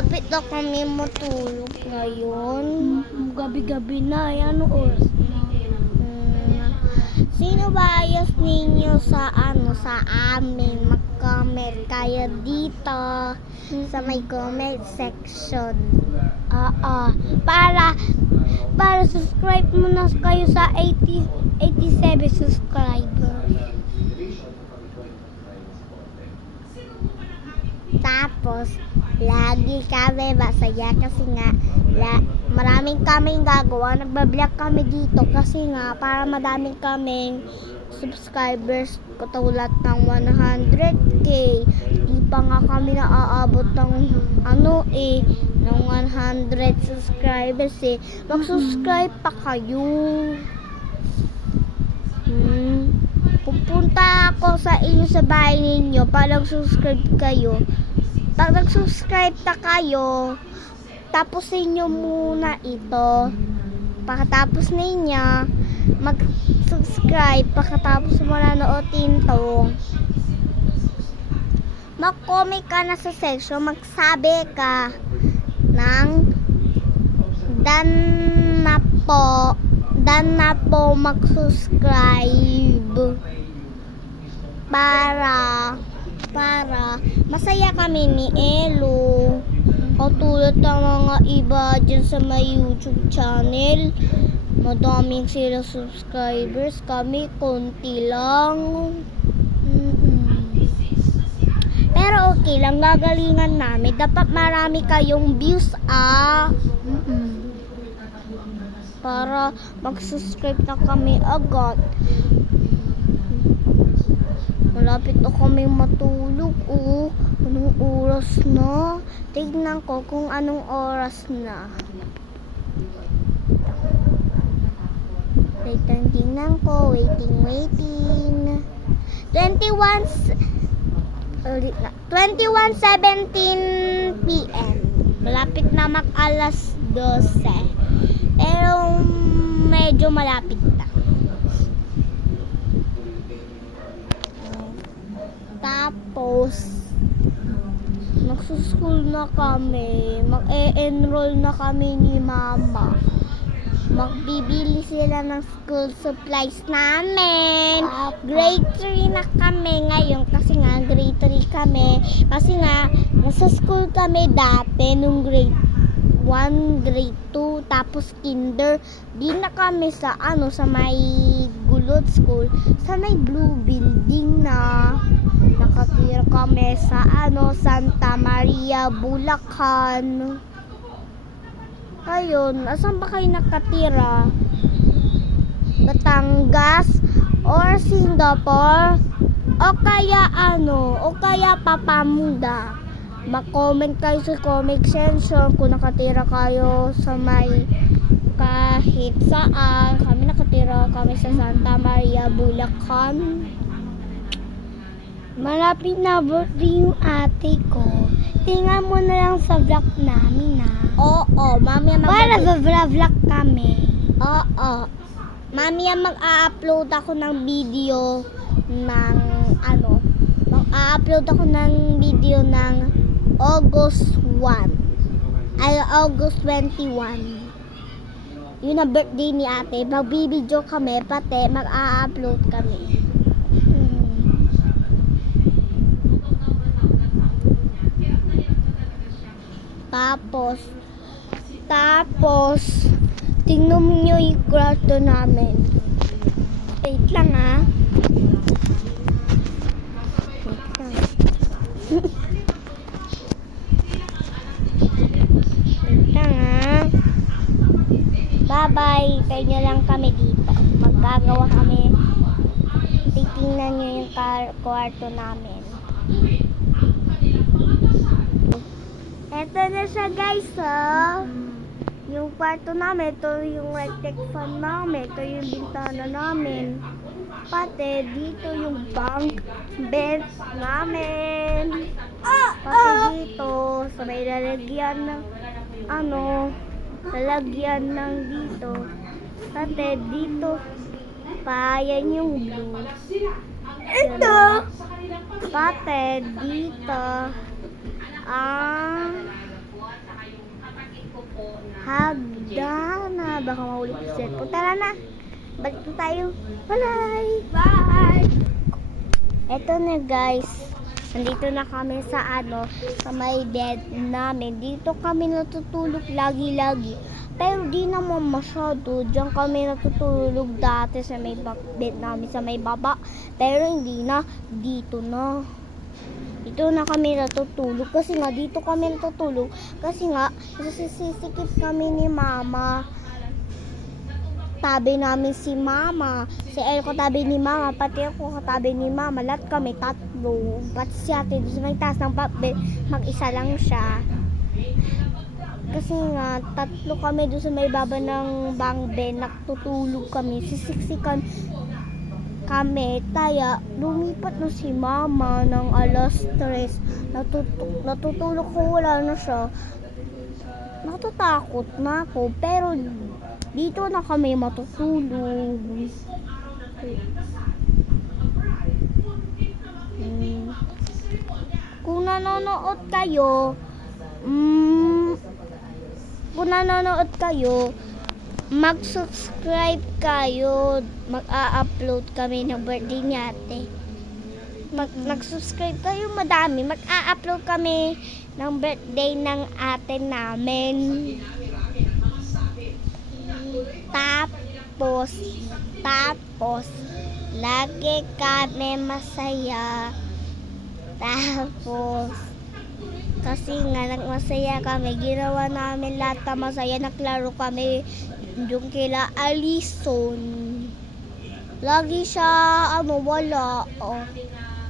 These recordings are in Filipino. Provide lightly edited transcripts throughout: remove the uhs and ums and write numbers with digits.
Malapit na kami matulog ngayon. Gabi-gabi na. Ano oras? Sino ba ayos ninyo sa sa amin? Mag-comment kayo dito sa may comment section. Para subscribe muna kayo sa 87 subscribers. Tapos, lagi kami masaya kasi nga maraming kaming gagawa. Nagbablog kami dito kasi nga para madaming kaming subscribers katulad ng 100k. Di pa nga kami naaabot ng ng 100 subscribers Mag-subscribe pa kayo. Pupunta ako sa inyo sa bahay ninyo para mag-subscribe kayo. Pag nag-subscribe na kayo, tapusin nyo muna ito. Pagkatapos ninyo, mag-subscribe. Pagkatapos mo nanoodin to, mag-comment ka na sa section. Magsabi ka ng dan na po mag-subscribe. Para masaya kami ni Elo. Katulad ng mga iba dyan sa may YouTube channel. Madaming sila subscribers. Kami, konti lang. Pero okay lang, gagalingan namin. Dapat marami kayong views para mag-subscribe na kami agad. Malapit na kami matulog. Anong oras na? Tignan ko kung anong oras na. Tignan ko. Waiting. 21:17 PM. Malapit na mag-alas 12. Pero medyo malapit na. Tapos magsuschool na kami. Mag-e-enroll na kami ni mama. Magbibili sila ng school supplies namin. Grade 3 na kami ngayon kasi nga grade 3 kami. Kasi nga nasa school kami dati nung grade 1, grade 2, tapos kinder. Di na kami sa sa may Gulod School, sa may blue building na. Nakatira kami sa Santa Maria, Bulacan. Ayun, asan ba kayo nakatira? Batangas or Singapore? O kaya Pampanga? Mag-comment kayo sa comment section kung nakatira kayo sa may kahit saan. Nakatira kami sa Santa Maria, Bulacan. Malapit na birthday yung ate ko. Tingnan mo na lang sa vlog namin Oo, mamaya para vlog kami. Oo. Mamaya mag-a-upload ako ng video ng mag-a-upload ako ng video ng August 1. August 21. Yun ang birthday ni ate. Magbibideo kami, pati mag-a-upload kami. Tapos tingnan nyo yung kwarto namin. Wait lang Bye-bye. Tayo nyo lang kami dito. Magagawa kami. Titingnan nyo yung kwarto namin. Eto na siya guys, yung kwarto namin, ito yung electric fan namin, ito yung bintana namin. Pati dito yung bed namin. Pati dito, sa may lalagyan ng lalagyan ng dito. Pati dito, yan yung blue. Ito! Pati dito, Hagdana. Baka mahuli ko sa cellphone. Tara na. Balik na tayo. Bye! Bye! Eto na guys. Nandito na kami sa sa may bed namin. Dito kami natutulog lagi-lagi. Pero di naman masyado. Diyan kami natutulog dati sa may bed namin sa may baba. Pero hindi na. Dito na. Dito na kami natutulog. Kasi nga dito kami natutulog. Kasi nga sisisikip kami ni mama. Tabi namin si mama. Si El katabi ni mama. Pati ako katabi ni mama. Lahat kami tatlo. Pati si ate doon sa may taas ng bed. Mag-isa lang siya. Kasi nga, tatlo kami doon sa may baba ng bang bed. Natutulog kami. Sisiksikan kami. Kaya, lumipat na si mama ng alas 3. Natutulog ko. Wala na siya. Natatakot na ako. Pero, dito na kami matutulog. Kung nanonood kayo, mag-subscribe kayo. Mag-a-upload kami ng birthday ni ate. Mag-subscribe kayo madami. Mag-a-upload kami ng birthday ng ate namin. Tapos, lagi kami masaya. Tapos, kasi nga nagmasaya kami, ginawa namin lahat na masaya, naglaro kami yung kila Alison. Lagi siya, wala. Oh.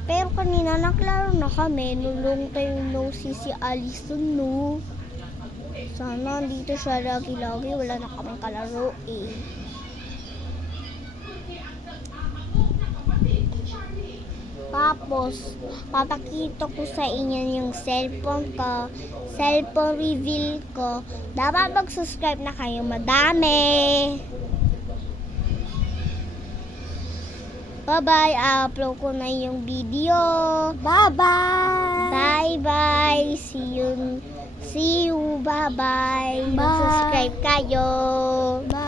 Pero kanina naglaro na kami, nulong tayo si Alison, no. Sana dito siya lagi-lagi, wala na kaming kalaro eh. Tapos, papakita ko sa inyo yung cellphone ko, cellphone reveal ko. Dapat mag-subscribe na kayo, madami. Bye-bye, upload ko na yung video. Bye-bye! Bye-bye, see you, bye-bye. Mag-subscribe kayo. Bye!